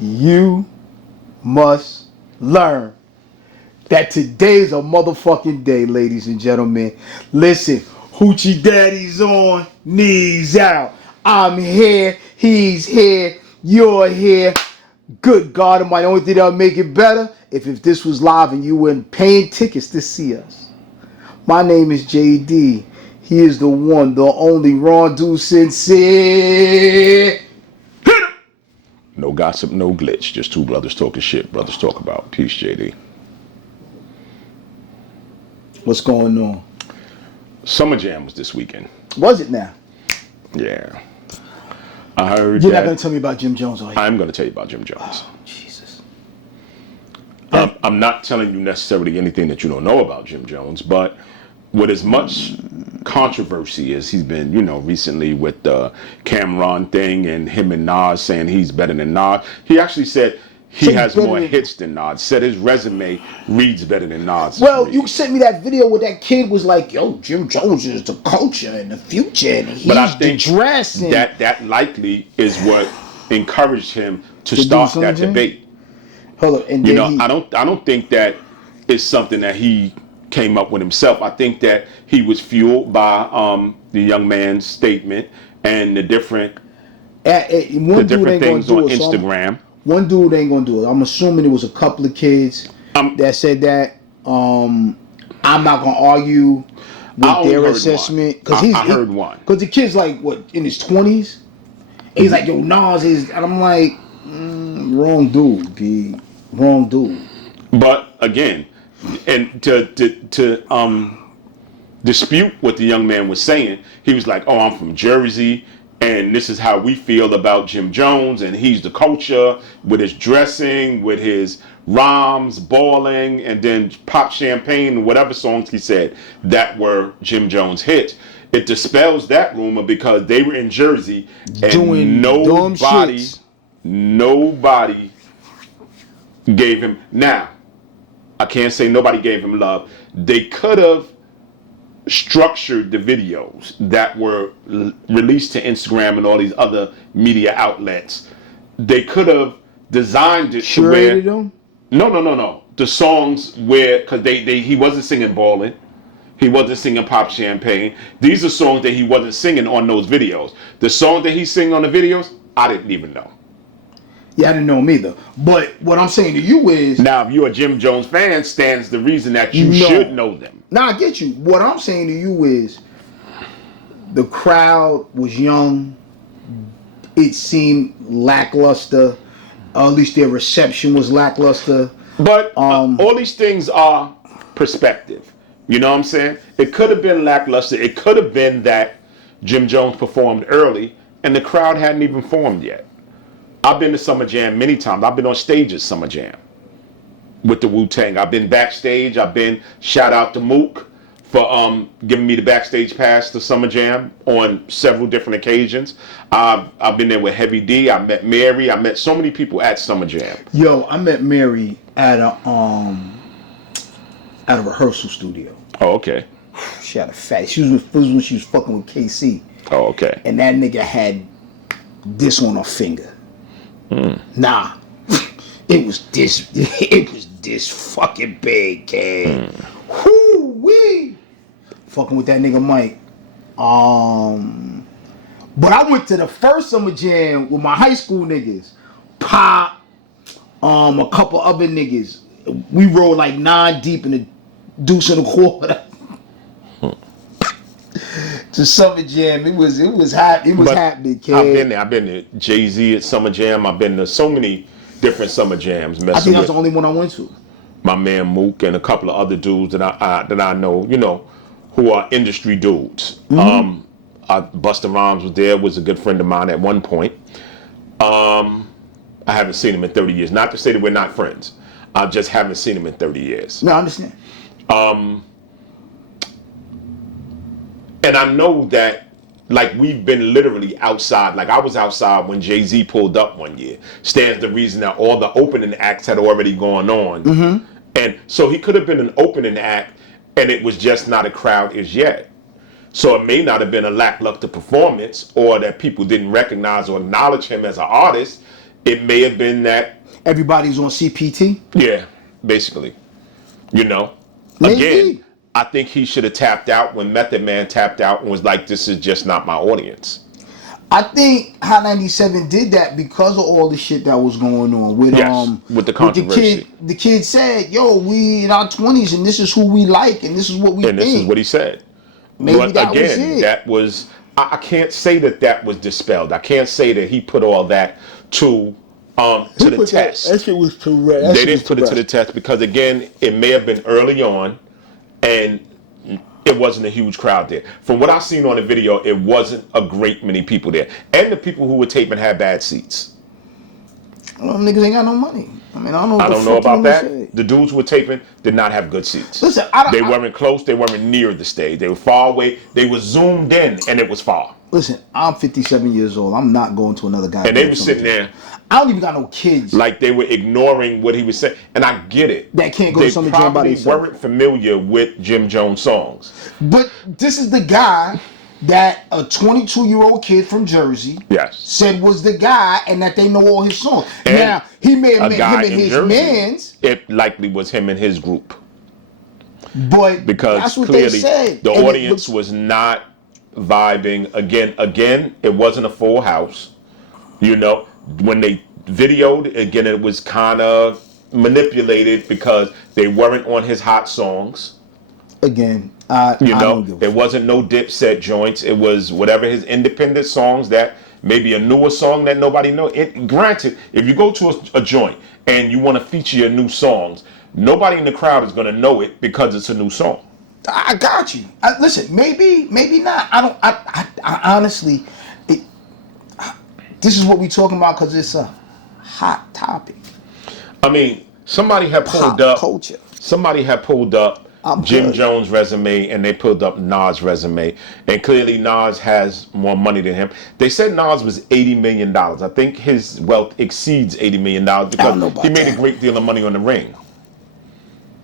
You must learn that today's a motherfucking day, ladies and gentlemen. Listen, Hoochie Daddy's on, knees out. I'm here, he's here, you're here. Good God Almighty, the only thing that'll make it better if this was live and you weren't paying tickets to see us. My name is JD. He is the one, the only Ron Do Sincere. No gossip, no glitch. Just two brothers talking shit. Brothers talk about. Peace, JD. What's going on? Summer Jam was this weekend. Was it now? Yeah. I heard You're not going to tell me about Jim Jones, are you? I'm going to tell you about Jim Jones. Oh, Jesus. I'm not telling you necessarily anything that you don't know about Jim Jones, but with as much controversy as he's been, recently with the Cameron thing and him and Nas saying he's better than Nas, he actually said he has more hits than Nas. Said his resume reads better than Nas. Well, you sent me that video where that kid was like, "Yo, Jim Jones is the culture and the future, and he's the dress." And that likely is what encouraged him to start that debate. Hold on, and I don't think that it's something that he came up with himself. I think that he was fueled by the young man's statement and the different things on Instagram. One dude ain't gonna do it. I'm assuming it was a couple of kids that said that. I'm not gonna argue with their assessment because I heard one. Because the kid's like what in his 20s. He's like, yo, Nas is, and I'm like, wrong dude, B. Wrong dude. But again, and to dispute what the young man was saying, he was like, "Oh, I'm from Jersey, and this is how we feel about Jim Jones, and he's the culture with his dressing, with his rhymes, balling, and then pop champagne, and whatever songs he said that were Jim Jones hits." It dispels that rumor because they were in Jersey and doing nobody gave him. Now, I can't say nobody gave him love. They could have structured the videos that were released to Instagram and all these other media outlets. They could have designed it to where them? No. The songs where, because he wasn't singing Ballin', he wasn't singing Pop Champagne. These are songs that he wasn't singing on those videos. The song that he's singing on the videos, I didn't even know. Yeah, I didn't know him either. But what I'm saying to you is... Now, if you're a Jim Jones fan, stands the reason that you should know them. Now, I get you. What I'm saying to you is the crowd was young. It seemed lackluster. At least their reception was lackluster. But all these things are perspective. You know what I'm saying? It could have been lackluster. It could have been that Jim Jones performed early and the crowd hadn't even formed yet. I've been to Summer Jam many times. I've been on stage at Summer Jam with the Wu-Tang. I've been backstage. Shout out to Mook for giving me the backstage pass to Summer Jam on several different occasions. I've been there with Heavy D. I met Mary. I met so many people at Summer Jam. Yo, I met Mary at a rehearsal studio. Oh, okay. She had a fat. She was when she was fucking with KC. Oh, okay. And that nigga had this on her finger. Nah, it was this fucking big, kid. Whoo wee, fucking with that nigga Mike. But I went to the first Summer Jam with my high school niggas, Pop, a couple other niggas. We rolled like 9 deep in the deuce and a quarter. To Summer Jam, it was hot. It was happening, kid. I've been there. I've been to Jay-Z at Summer Jam. I've been to so many different Summer Jams. I think that's the only one I went to. My man Mook and a couple of other dudes that I know, who are industry dudes. Busta Rhymes was there. Was a good friend of mine at one point. I haven't seen him in 30 years. Not to say that we're not friends. I just haven't seen him in 30 years. No, I understand. And I know that, like, we've been literally outside. Like, I was outside when Jay-Z pulled up one year. Stands the reason that all the opening acts had already gone on. And so he could have been an opening act, and it was just not a crowd as yet. So it may not have been a lackluster performance, or that people didn't recognize or acknowledge him as an artist. it may have been that. Everybody's on CPT. Yeah, basically. You know, Maybe. again, I think he should have tapped out when Method Man tapped out and was like, "This is just not my audience." I think Hot 97 did that because of all the shit that was going on with with the controversy. The kid said, "Yo, we in our 20s and this is who we like and this is what we think." And this is what he said. Maybe but that again, was it. that was. I can't say that was dispelled. I can't say that he put all that to the test. That shit was too red. They didn't put it to the test because, again, it may have been early on, and it wasn't a huge crowd there. From what I've seen on the video, it wasn't a great many people there, and the people who were taping had bad seats. Well, niggas ain't got no money. I mean, I don't know. I don't know about that. The dudes who were taping did not have good seats. Listen, they weren't close. They weren't near the stage. They were far away. They were zoomed in, and it was far. Listen, I'm 57 years old. I'm not going to another guy. And they were sitting there. I don't even got no kids. Like they were ignoring what he was saying. And I get it. That can't go to some joint by themselves. They probably weren't familiar with Jim Jones songs. But this is the guy that a 22-year-old kid from Jersey said was the guy and that they know all his songs. And now, he may have met him and his mans. It likely was him and his group. But because that's what clearly they said. The audience was not vibing. Again, it wasn't a full house. You know, when they videoed, again, it was kind of manipulated because they weren't on his hot songs. Again, it wasn't no Dipset joints. It was whatever his independent songs that maybe a newer song that nobody knows. Granted, if you go to a joint and you want to feature your new songs, nobody in the crowd is going to know it because it's a new song. I got you. Listen, maybe not. I honestly, this is what we talking about because it's a hot topic. I mean, somebody had pulled up culture. Somebody had pulled up Jim Jones' resume, and they pulled up Nas' resume, and clearly Nas has more money than him. They said Nas was $80 million. I think his wealth exceeds $80 million because he made a great deal of money on the ring.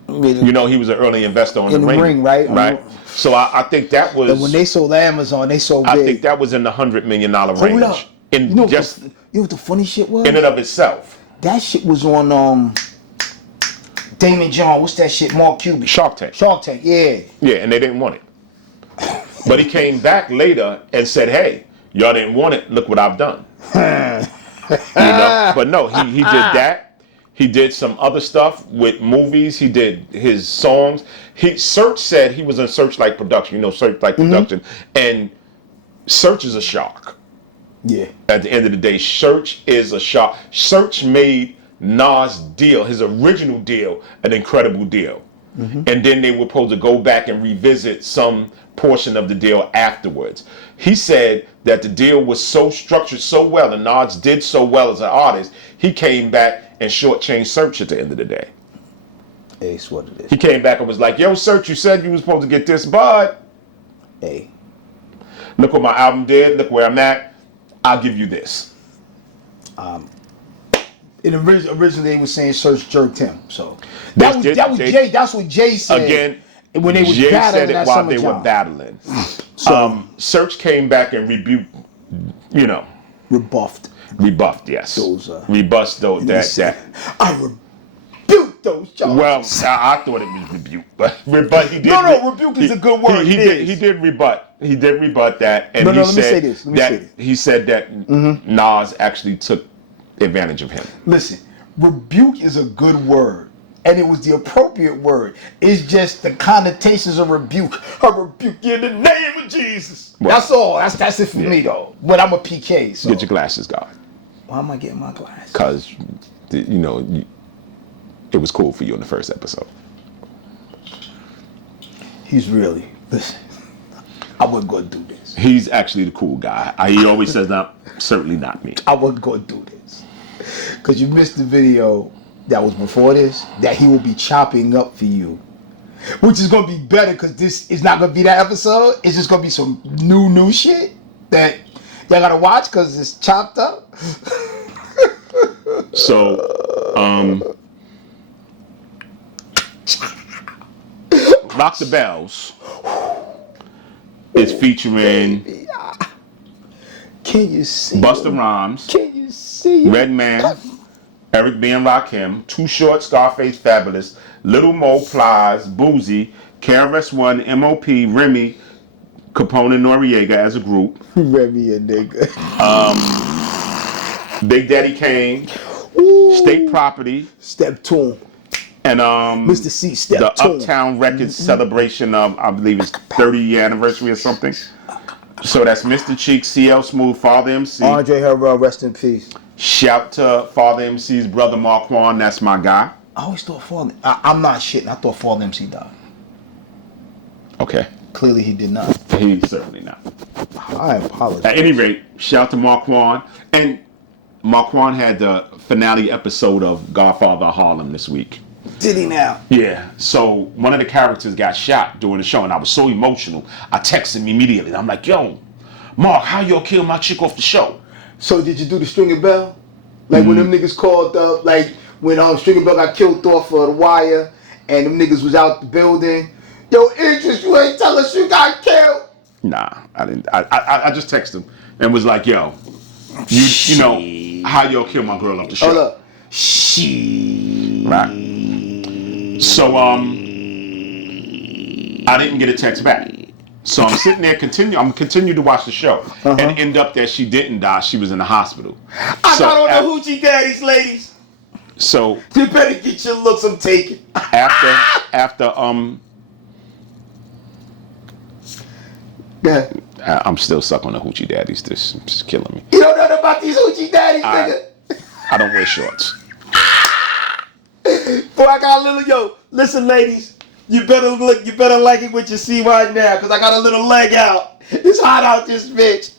You know, he was an early investor on the ring, right? Right. So I think that was. And when they sold Amazon, they sold big. I think that was in the $100 million range. You know what the funny shit was? In and of itself. That shit was on Damon John. What's that shit? Mark Cuban. Shark Tank. Yeah. Yeah, and they didn't want it. But he came back later and said, "Hey, y'all didn't want it. Look what I've done." But no, he did that. He did some other stuff with movies. He did his songs. Search said he was in Searchlight Production. You know, Searchlight Production, and Search is a shark. Yeah. At the end of the day, Search is a shark. Search made Nas' deal, his original deal, an incredible deal. And then they were supposed to go back and revisit some portion of the deal afterwards. He said that the deal was so structured so well, and Nas did so well as an artist, he came back and shortchanged Search at the end of the day. It's what it is. He came back and was like, "Yo, Search, you said you was supposed to get this, but hey, look what my album did. Look where I'm at. I'll give you this." Originally they were saying Search jerked him. So that was Jay. That's what Jay said. Again, when they was Jay battling said it while they were battling. Search came back and rebuked. Rebuffed. Yes. Rebuffed those. That. I rebuked those charges. Well, I thought it was rebuke, but he did. No, rebuke is a good word. He did rebut. He did rebut that, and he said that Nas actually took advantage of him. Listen, rebuke is a good word, and it was the appropriate word. It's just the connotations of rebuke. I rebuke you in the name of Jesus. Well, that's all. That's it for me though. But I'm a PK. So. Get your glasses, God. Why am I getting my glasses? Because it was cool for you in the first episode. Listen, I wasn't going to do this. He's actually the cool guy. He always says, certainly not me. I wasn't going to do this. Because you missed the video that was before this, that he will be chopping up for you. Which is going to be better because this is not going to be that episode. It's just going to be some new shit that y'all got to watch because it's chopped up. So, Rock the Bells is featuring Can you see Busta Rhymes. Can you see see you. Redman, Eric B. and Rakim, Too Short, Scarface, Fabulous, Little Mo, Plies, Boozy, KRS-One, M.O.P., Remy, Capone and Noriega as a group. Remy a nigga. Big Daddy Kane, Ooh. State Property, Step 2. and Mr. C, Step the 2. Uptown Records celebration of, I believe it's 30th anniversary or something. So that's Mr. Cheek, CL Smooth, Father MC. Andre Harrell, rest in peace. Shout to Father MC's brother Marquand, that's my guy. I always thought Father... I'm not shitting. I thought Father MC died. Okay. Clearly he did not. He's certainly not. I apologize. At any rate, shout to Marquand. And Marquand had the finale episode of Godfather of Harlem this week. Did he now? Yeah, so one of the characters got shot during the show, and I was so emotional. I texted him immediately. I'm like, yo, Mark, how y'all kill my chick off the show? So did you do the Stringer Bell? Like when them niggas called up, like when Stringer Bell got killed off of The Wire, and them niggas was out the building. Yo, Idris, you ain't tell us you got killed. Nah, I didn't. I just texted him and was like, yo, you know, how y'all kill my girl off the show? Hold up. She. Right. So I didn't get a text back. So I'm sitting there, I'm continue to watch the show, and end up that she didn't die. She was in the hospital. I got on the hoochie daddies, ladies. So you better get your looks. I'm taking. after Yeah. I'm still stuck on the hoochie daddies. This is just killing me. You don't know about these hoochie daddies, nigga. I don't wear shorts. Boy, I got a little, yo, listen, ladies, you better like it what you see right now, because I got a little leg out. It's hot out this bitch.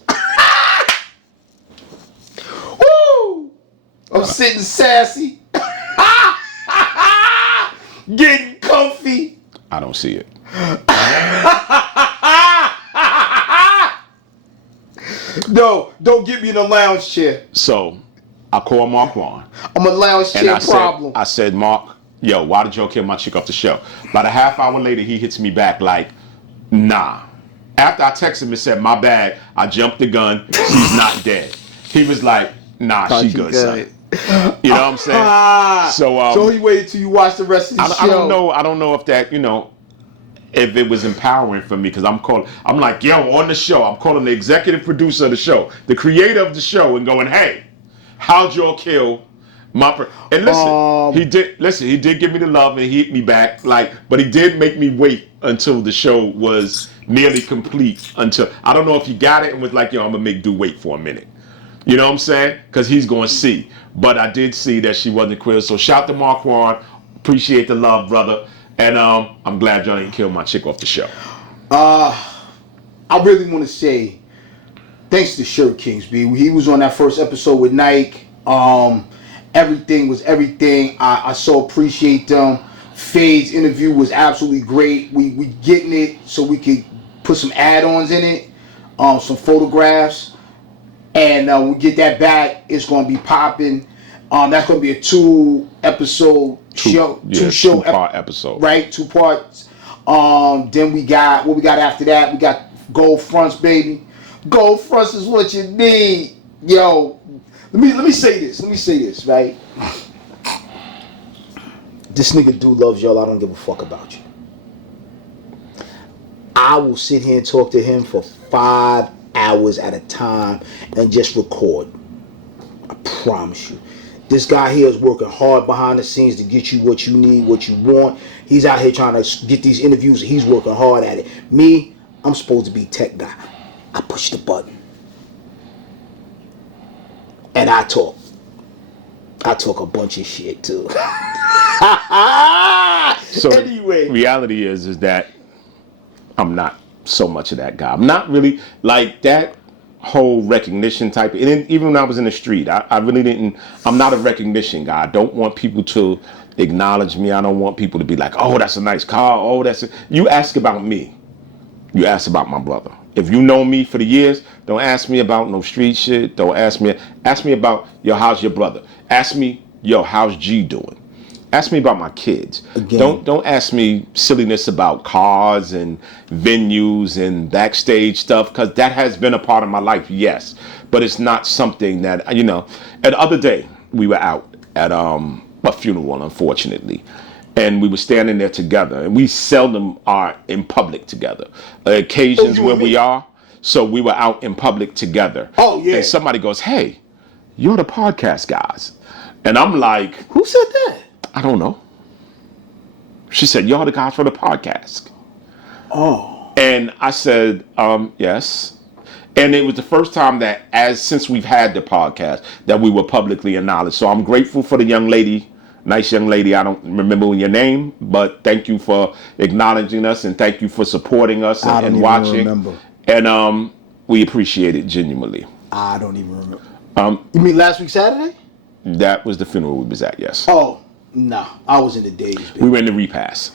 Woo! I'm sitting sassy. Getting comfy. I don't see it. No, don't get me in a lounge chair. So I called Marquand. I'm a lounge chair problem. I said, Mark, yo, why did y'all kill my chick off the show? About a half hour later, he hits me back like, nah. After I texted him and said, my bad, I jumped the gun, she's not dead. He was like, nah, she good, son. You know what I'm saying? So he waited till you watched the rest of the show. I don't know if that, if it was empowering for me, because I'm like, yo, on the show, I'm calling the executive producer of the show, the creator of the show, and going, hey, how'd y'all kill my and listen, he did give me the love and he hit me back, but he did make me wait until the show was nearly complete, until I don't know if he got it and was like, yo, I'm gonna make do wait for a minute. You know what I'm saying? Because he's gonna see. But I did see that she wasn't queer. So shout to Marquand. Appreciate the love, brother. And I'm glad y'all didn't kill my chick off the show. I really want to say thanks to Shirt Kings, B. He was on that first episode with Nike. Everything was everything. I so appreciate them. Fade's interview was absolutely great. We getting it so we could put some add-ons in it, some photographs, and when we get that back, it's going to be popping. That's going to be a two-part episode, right? 2 parts. Then we got what we got after that. We got Gold Fronts, baby. Gold Fronts is what you need, yo. Let me say this, right? This nigga dude loves y'all. I don't give a fuck about you. I will sit here and talk to him for 5 hours at a time and just record. I promise you. This guy here is working hard behind the scenes to get you what you need, what you want. He's out here trying to get these interviews. He's working hard at it. Me, I'm supposed to be tech guy. I push the button. And I talk. I talk a bunch of shit too. So anyway, reality is that I'm not so much of that guy. I'm not really like that whole recognition type. And even when I was in the street, I really didn't. I'm not a recognition guy. I don't want people to acknowledge me. I don't want people to be like, oh, that's a nice car. Oh, you ask about me. You ask about my brother. If you know me for the years, don't ask me about no street shit. Don't ask me about, yo, how's your brother? Ask me, yo, how's G doing? Ask me about my kids. Again. Don't ask me silliness about cars and venues and backstage stuff, because that has been a part of my life, yes. But it's not something that, you know. And the other day, we were out at a funeral, unfortunately. And we were standing there together. And we seldom are in public together. Occasions where we are. So we were out in public together. Oh, yeah. And somebody goes, hey, you're the podcast guys. And I'm like, Who said that? I don't know. She said, y'all the guys for the podcast. Oh. And I said, yes. And it was the first time that, since we've had the podcast, that we were publicly acknowledged. So I'm grateful for the young lady, nice young lady. I don't remember your name, but thank you for acknowledging us, and thank you for supporting us and watching. Remember. And we appreciate it genuinely. I don't even remember. You mean last week Saturday? That was the funeral we was at, yes. Oh, no. I was in the days, baby. We were in the repast.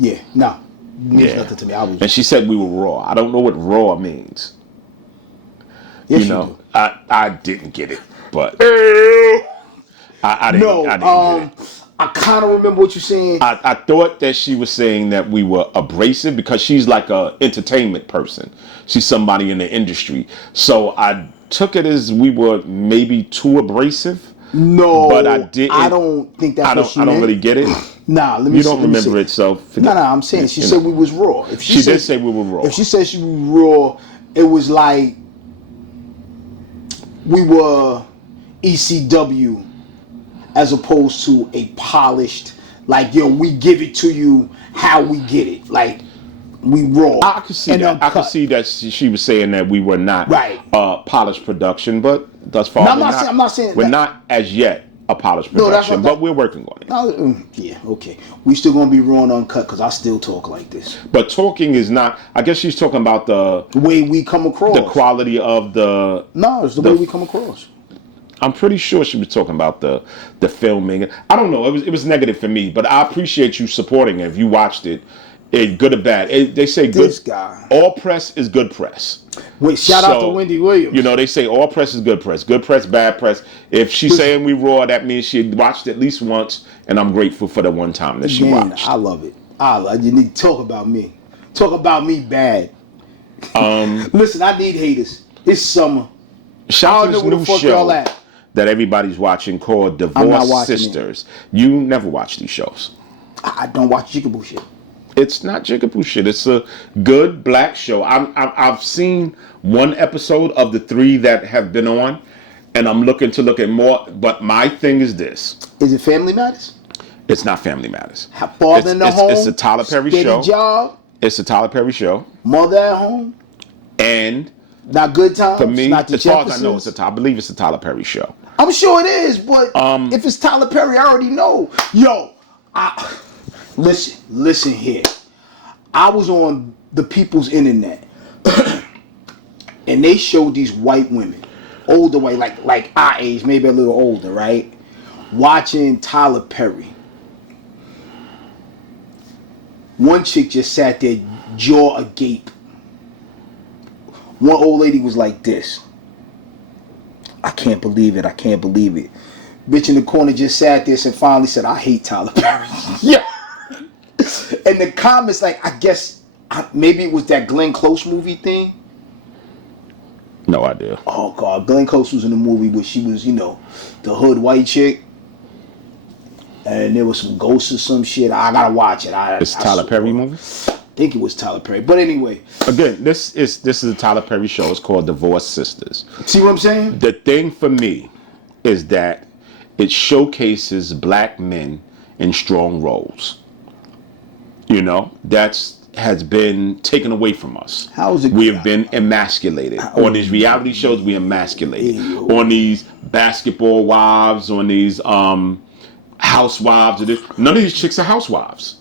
Yeah, no. Means nothing to me. And she said we were raw. I don't know what raw means. Yes, you know, I didn't get it, but I didn't get it. I kind of remember what you're saying. I thought that she was saying that we were abrasive because she's like a entertainment person. She's somebody in the industry. So I took it as we were maybe too abrasive. No, but I didn't. I don't think that's what she meant. I don't really get it. Nah, let me. You don't remember it, so forget. No, I'm saying she said we was raw. If she did say we were raw. If she said she was raw, it was like we were ECW as opposed to a polished, like, yo, we give it to you how we get it, like we raw. I could see that. I could see that she was saying that we were not polished production, but thus far I'm not saying we're not as yet a polished production, but we're working on it. Yeah, okay. We still gonna be raw and uncut because I still talk like this. But talking is not. I guess she's talking about the way we come across, the quality of the. No, it's the way we come across. I'm pretty sure she was talking about the filming. I don't know. It was negative for me, but I appreciate you supporting it. If you watched it, good or bad, they say good. This guy. All press is good press. Wait, shout out to Wendy Williams. You know, they say all press is good press. Good press, bad press. If she's saying we raw, that means she watched at least once, and I'm grateful for the one time that she watched. I love it. You need to talk about me. Talk about me bad. Listen, I need haters. It's summer. Shout out to this new show that everybody's watching called Divorce Sisters. You never watch these shows. I don't watch jigaboo shit. It's not jigaboo shit. It's a good black show. I've seen one episode of the 3 that have been on, and I'm looking to look at more. But my thing is this: is it Family Matters? It's not Family Matters. Father in the home. It's a Tyler Perry show. Job. It's a Tyler Perry show. Mother at home. And not Good Times. For me, not as far as I know, I believe it's a Tyler Perry show. I'm sure it is, but if it's Tyler Perry, I already know. Yo, listen here. I was on the People's Internet, and they showed these white women, older white, like our age, maybe a little older, right? Watching Tyler Perry. One chick just sat there, jaw agape. One old lady was like this. I can't believe it. I can't believe it. Bitch in the corner just sat there and finally said, I hate Tyler Perry. Yeah. And the comments, like, I guess, maybe it was that Glenn Close movie thing. No idea. Oh, God. Glenn Close was in the movie where she was, you know, the hood white chick. And there was some ghosts or some shit. I gotta watch it. It's Tyler Perry movie? I think it was Tyler Perry. But anyway. Again, this is a Tyler Perry show. It's called Divorce Sisters. See what I'm saying? The thing for me is that it showcases black men in strong roles. You know, has been taken away from us. How is it? We have been emasculated. On these reality shows, we emasculated. On these basketball wives, on these housewives. None of these chicks are housewives.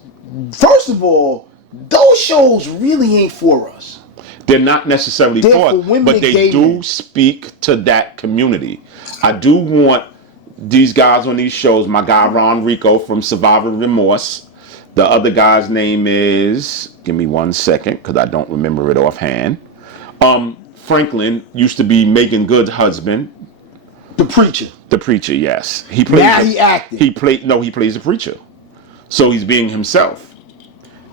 First of all, those shows really ain't for us. They're not necessarily for us, but they do speak to that community. I do want these guys on these shows, my guy Ron Rico from Survivor Remorse. The other guy's name is, give me 1 second, because I don't remember it offhand. Franklin used to be Megan Good's husband. The preacher. The preacher, yes. He plays. Now he acting. He plays a preacher. So he's being himself.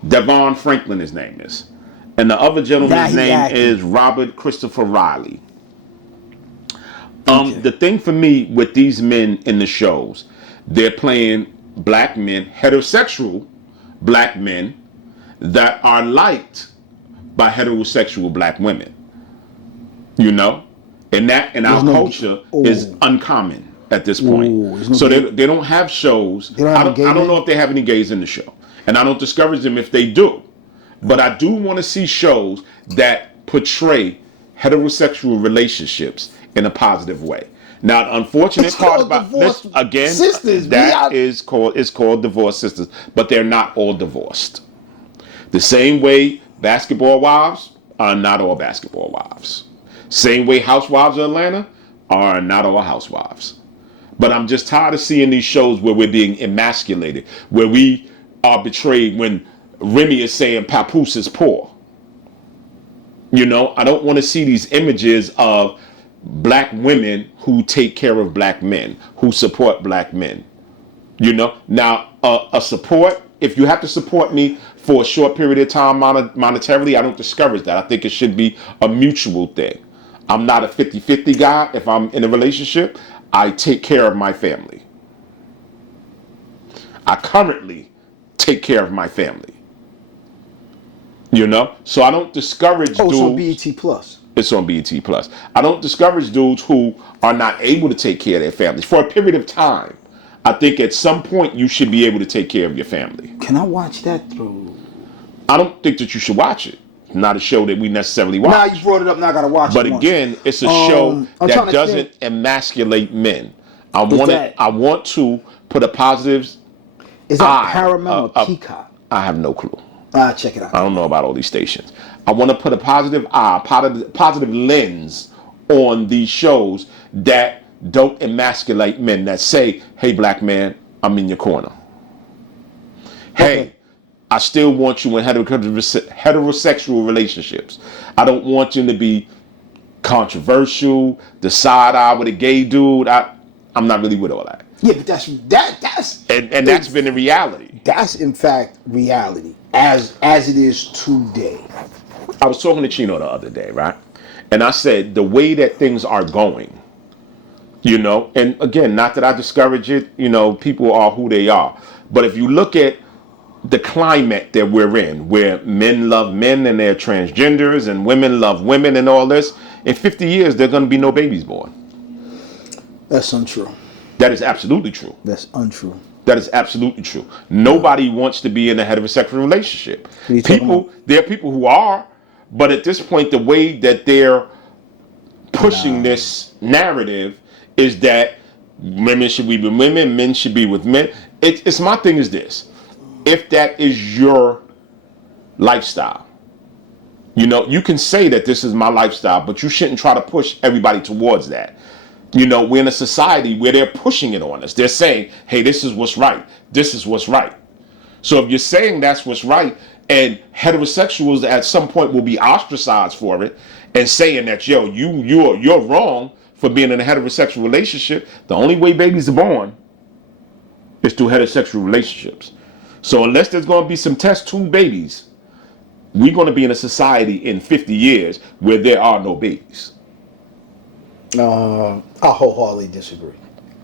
Devon Franklin, his name is. And the other gentleman's name is Robert Christopher Riley. Okay. The thing for me with these men in the shows, they're playing black men, heterosexual black men that are liked by heterosexual black women. You know? And that in our culture is uncommon at this point. So they don't have shows. I don't know if they have any gays in the show. And I don't discourage them if they do. But I do want to see shows that portray heterosexual relationships in a positive way. Now, the unfortunate part about this, again, sisters, is called Divorced Sisters, but they're not all divorced. The same way basketball wives are not all basketball wives. Same way housewives of Atlanta are not all housewives. But I'm just tired of seeing these shows where we're being emasculated, where we are betrayed when Remy is saying Papoose is poor. You know, I don't want to see these images of black women who take care of black men, who support black men. You know, now a support, if you have to support me for a short period of time monetarily, I don't discourage that. I think it should be a mutual thing. I'm not a 50-50 guy. If I'm in a relationship, I take care of my family. I currently take care of my family. You know? So I don't discourage dudes. It's on BET Plus. It's on BET Plus. I don't discourage dudes who are not able to take care of their families for a period of time. I think at some point you should be able to take care of your family. Can I watch that through? I don't think that you should watch it. It's not a show that we necessarily watch. Now you brought it up, now I gotta watch it. But again, it's a show that doesn't emasculate men. I want to put a positive. Is that Paramount or Peacock? I have no clue. Check it out. I don't know about all these stations. I want to put a positive positive lens on these shows that don't emasculate men, that say, hey, black man, I'm in your corner. Hey, I still want you in heterosexual relationships. I don't want you to be controversial, the side eye with a gay dude. I'm not really with all that. Yeah, but that's that's been the reality. That's in fact reality as it is today. I was talking to Chino the other day, right? And I said the way that things are going, you know, and again, not that I discourage it, you know, people are who they are. But if you look at the climate that we're in, where men love men and they're transgenders and women love women and all this, in 50 years, there are going to be no babies born. That's untrue. That is absolutely true. That's untrue. That is absolutely true. Nobody wants to be in a heterosexual relationship. There are people who are, but at this point, the way that they're pushing this narrative is that women should be with women, men should be with men. It's my thing is this. If that is your lifestyle, you know, you can say that this is my lifestyle, but you shouldn't try to push everybody towards that. You know, we're in a society where they're pushing it on us. They're saying, hey, this is what's right. This is what's right. So if you're saying that's what's right, and heterosexuals at some point will be ostracized for it and saying that, yo, you're wrong for being in a heterosexual relationship, the only way babies are born is through heterosexual relationships. So unless there's going to be some test tube babies, we're going to be in a society in 50 years where there are no babies. I wholeheartedly disagree.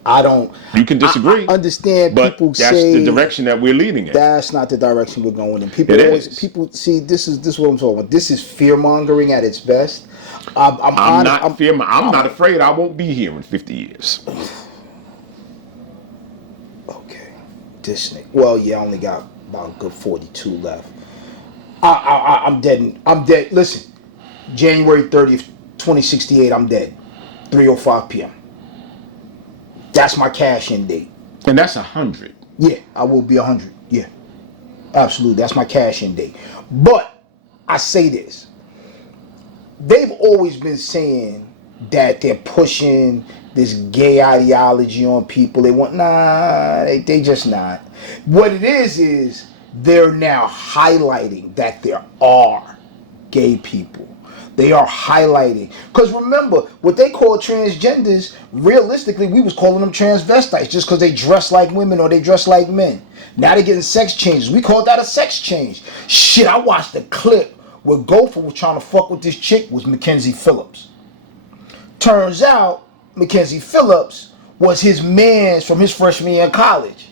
I don't. You can disagree. I understand but people that's say the direction that we're leading in. That's not the direction we're going in. People see this is what I'm talking about. This is fear mongering at its best. I'm not afraid I won't be here in 50 years. Okay, Disney. Well, yeah, I only got about a good 42 left. I'm dead. I'm dead. Listen, January 30th, 2068. I'm dead. 3:05 p.m. That's my cash-in date. And that's 100. Yeah, I will be 100. Yeah, absolutely. That's my cash-in date. But I say this. They've always been saying that they're pushing this gay ideology on people. They want, they just not. What it is they're now highlighting that there are gay people. They are highlighting. Because remember, what they call transgenders, realistically, we was calling them transvestites just because they dress like women or they dress like men. Now they're getting sex changes. We call that a sex change. Shit, I watched a clip where Gopher was trying to fuck with this chick was Mackenzie Phillips. Turns out, Mackenzie Phillips was his man from his freshman year in college.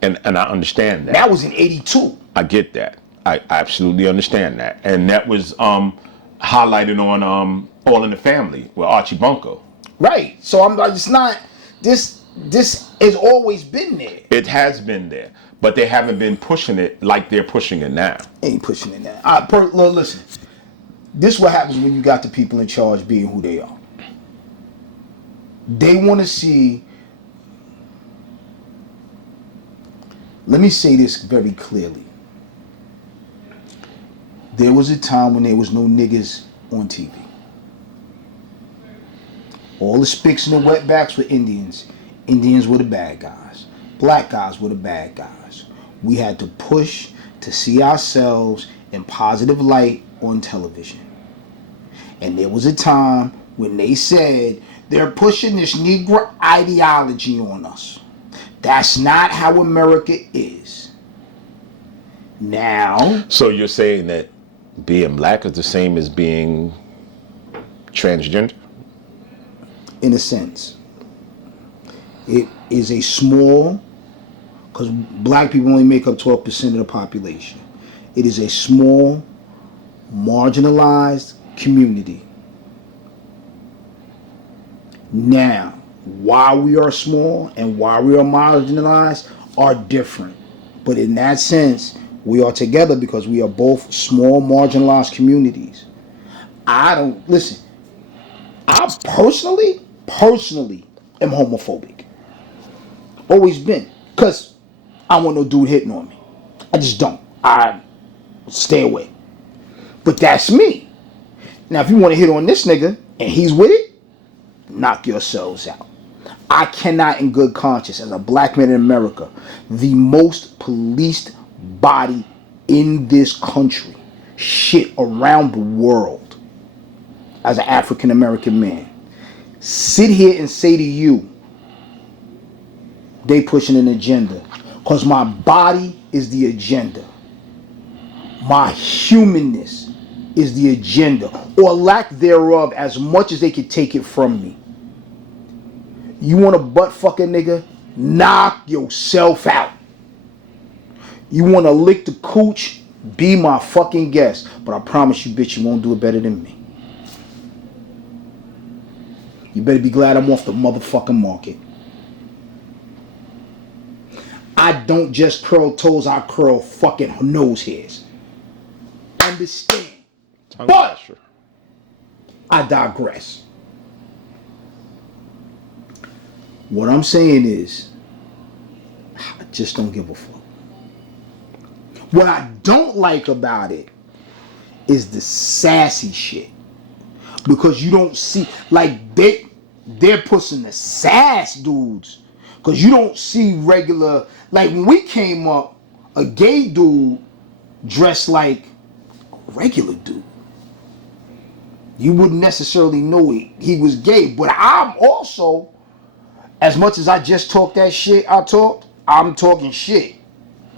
And I understand that. That was in 82. I get that. I absolutely understand that. And that was highlighted on All in the Family with Archie Bunko. Right. So I'm like, it's not, this has always been there. It has been there. But they haven't been pushing it like they're pushing it now. Ain't pushing it now. Listen, this is what happens when you got the people in charge being who they are. They want to see, let me say this very clearly. There was a time when there was no niggas on TV. All the spicks and the wetbacks were Indians. Indians were the bad guys. Black guys were the bad guys. We had to push to see ourselves in positive light on television. And there was a time when they said they're pushing this Negro ideology on us. That's not how America is. Now. So you're saying that being black is the same as being transgender? In a sense. It is a small, because black people only make up 12% of the population. It is a small, marginalized community. Now, why we are small and why we are marginalized are different. But in that sense, we are together because we are both small, marginalized communities. I personally am homophobic. Always been. Because I want no dude hitting on me. I just don't. I stay away. But that's me. Now, if you want to hit on this nigga and he's with it, knock yourselves out. I cannot in good conscience, as a black man in America, the most policed body in this country, shit around the world, as an African American man, sit here and say to you, they pushing an agenda. Because my body is the agenda. My humanness is the agenda, or lack thereof, as much as they could take it from me. You want a butt fucking nigga? Knock yourself out. You want to lick the cooch? Be my fucking guest. But I promise you, bitch, you won't do it better than me. You better be glad I'm off the motherfucking market. I don't just curl toes, I curl fucking nose hairs. Understand? But I digress. What I'm saying is, I just don't give a fuck. What I don't like about it is the sassy shit. Because you don't see, like, they're pushing the sass dudes. Because you don't see regular, like when we came up, a gay dude dressed like a regular dude. You wouldn't necessarily know he was gay. But I'm also, as much as I just talk that shit I'm talking shit.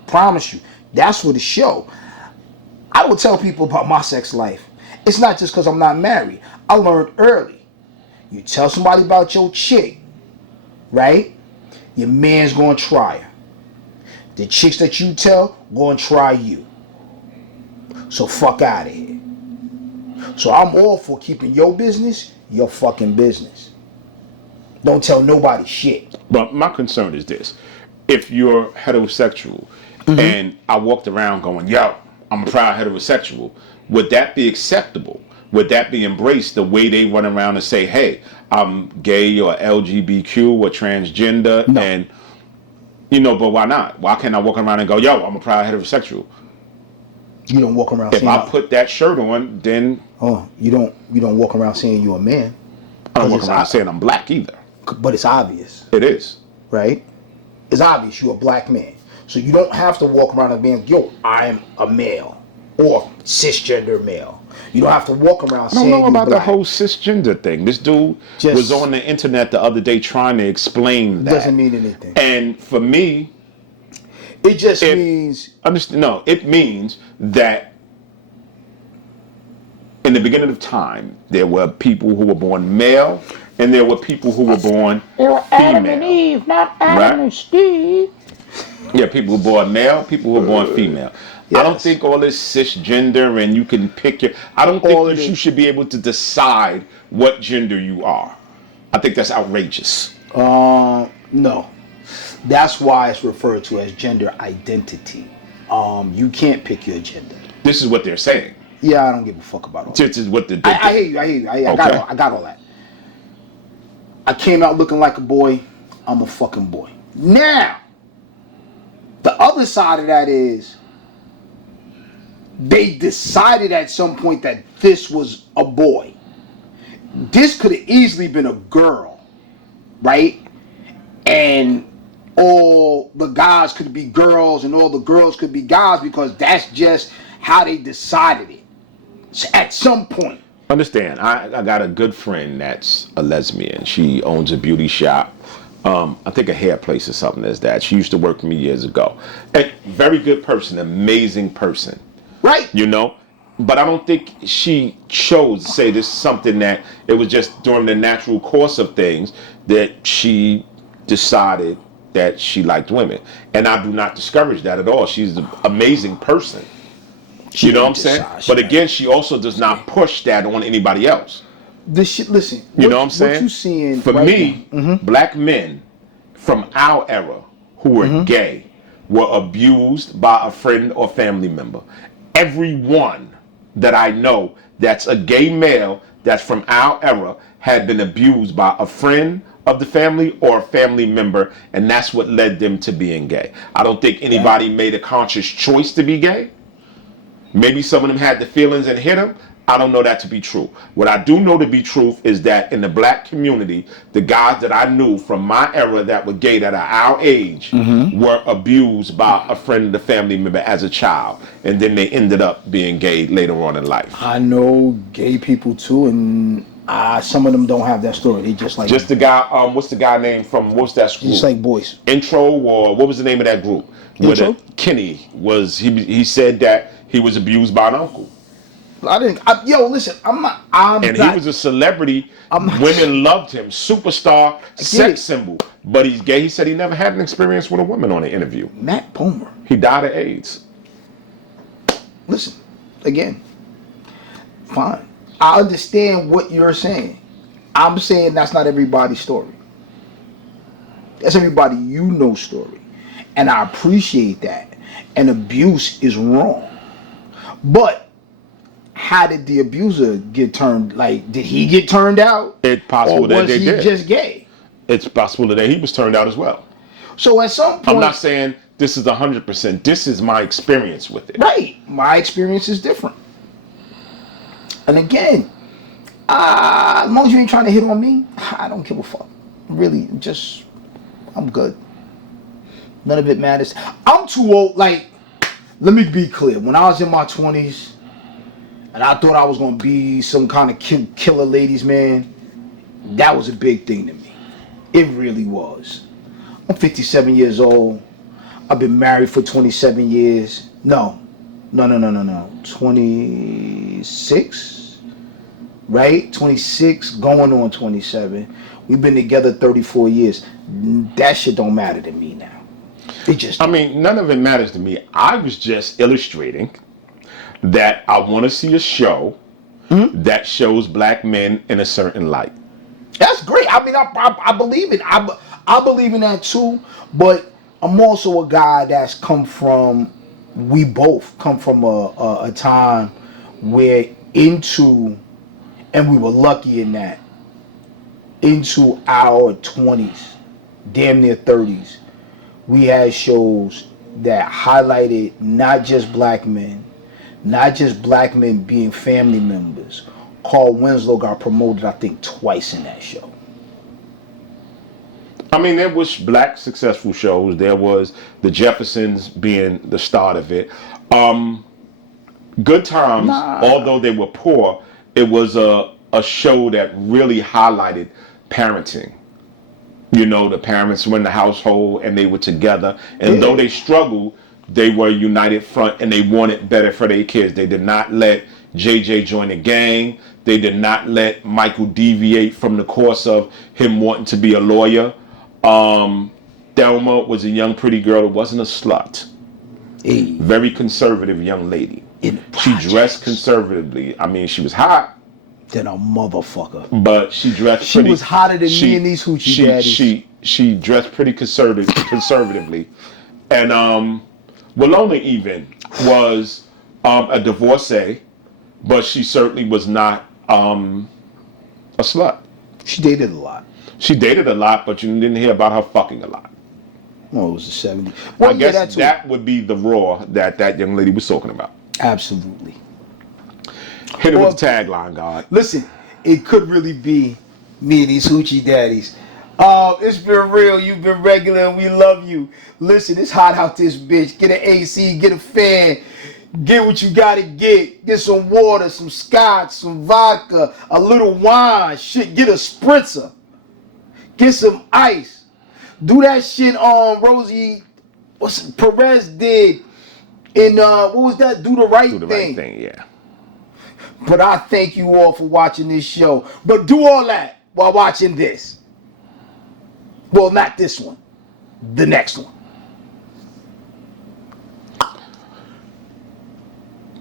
Promise you. That's for the show. I would tell people about my sex life. It's not just because I'm not married. I learned early. You tell somebody about your chick, right? Your man's gonna try her. The chicks that you tell gonna try you. So fuck out of here. So I'm all for keeping your business your fucking business. Don't tell nobody shit. But my concern is this. If you're heterosexual and I walked around going, yo, I'm a proud heterosexual, would that be acceptable? Would that be embraced the way they run around and say, hey, I'm gay or LGBTQ or transgender? No. And, you know, but why not? Why can't I walk around and go, yo, I'm a proud heterosexual? You don't walk around if I put that shirt on, then... Oh, you don't walk around saying you're a man. I don't walk around saying I'm black either. But it's obvious. It is. Right? It's obvious you're a black man. So you don't have to walk around and being, yo, I'm a male. Or cisgender male. You don't have to walk around I don't saying know you about the black. whole cisgender thing. This dude Just- was on the internet the other day trying to explain that. Doesn't mean anything. And for me, It just means understand. No, it means that in the beginning of time, there were people who were born male, and there were people who were born female. Adam and Eve, not Adam Right? and Steve. Yeah, people who were born male, people who were born female. I don't Yes. think all this cisgender and you can pick your. I don't All think of you it. should be able to decide what gender you are. I think that's outrageous. No. That's why it's referred to as gender identity. You can't pick your gender. This is what they're saying. Yeah, I don't give a fuck about all that. This is what the. I hear you. I got all that. I came out looking like a boy. I'm a fucking boy. Now, the other side of that is they decided at some point that this was a boy. This could have easily been a girl, right? And all the guys could be girls and all the girls could be guys because that's just how they decided it. So at some point. Understand, I got a good friend that's a lesbian. She owns a beauty shop. I think a hair place or something as that. She used to work for me years ago. A very good person, amazing person. Right. You know? But I don't think she chose to say this is something that it was just during the natural course of things that she decided that she liked women. And I do not discourage that at all. She's an amazing person. You know what I'm saying? But again, she also does not push that on anybody else. This shit, listen. You know what I'm saying? What you seeing For right me, now, black men from our era who were gay were abused by a friend or family member. Everyone that I know that's a gay male that's from our era had been abused by a friend of the family or a family member, and that's what led them to being gay. I don't think anybody made a conscious choice to be gay. Maybe some of them had the feelings and hit them. I don't know that to be true. What I do know to be truth is that in the black community, the guys that I knew from my era that were gay that are our age were abused by a friend of the family member as a child. And then they ended up being gay later on in life. I know gay people too, and some of them don't have that story. They just like Just the guy, what's the guy name from, what's that school? just like boys. Intro, or what was the name of that group? Intro? Kenny was, he said that he was abused by an uncle. Listen, And he was a celebrity. Women loved him. Superstar, sex symbol. But he's gay. He said he never had an experience with a woman on an interview. Matt Bomer. He died of AIDS. Listen, again, fine. I understand what you're saying. I'm saying that's not everybody's story. That's everybody you know story. And I appreciate that. And abuse is wrong. But how did the abuser get turned? Like, did he get turned out? It's possible or that was they he did. just gay? It's possible that he was turned out as well. So at some point, I'm not saying this is 100%. This is my experience with it. right, my experience is different. And again, as long as you ain't trying to hit on me, I don't give a fuck. Really, just, I'm good. None of it matters. I'm too old. Like, let me be clear. When I was in my 20s, and I thought I was going to be some kind of killer ladies man, that was a big thing to me. It really was. I'm 57 years old. I've been married for 27 years. No. 26, right? 26, going on 27. We've been together 34 years. That shit don't matter to me now. It just I mean, none of it matters to me. I was just illustrating that I want to see a show that shows black men in a certain light. That's great. I mean, I believe it. I believe in that too. But I'm also a guy that's come from. We both come from a time where and we were lucky in that, into our 20s, damn near 30s, we had shows that highlighted not just black men being family members. Carl Winslow got promoted, I think, twice in that show. I mean, there was black successful shows. There was the Jeffersons being the start of it. Good Times, although they were poor, it was a show that really highlighted parenting. You know, the parents were in the household and they were together. And though they struggled, they were a united front and they wanted better for their kids. They did not let JJ join the gang. They did not let Michael deviate from the course of him wanting to be a lawyer. Thelma was a young, pretty girl. It wasn't a slut. Very conservative young lady. She dressed conservatively. I mean, she was hot. Then a motherfucker. But she dressed She was hotter than me and these hoochie daddies. She dressed pretty conservatively. And Walona even was a divorcee, but she certainly was not a slut. She dated a lot. She dated a lot, but you didn't hear about her fucking a lot. Well, it was the 70s. Well, I guess that would be the Raw that young lady was talking about. Absolutely. Hit it with the tagline, God. Listen, it could really be me and these hoochie daddies. It's been real. You've been regular and we love you. Listen, it's hot out this bitch. Get an AC, get a fan. Get what you gotta get. Get some water, some scotch, some vodka, a little wine. Shit, get a spritzer. Get some ice. Do that shit Rosie Perez did in what was that? Do the right thing. Yeah. But I thank you all for watching this show. But do all that while watching this. Well, not this one. The next one.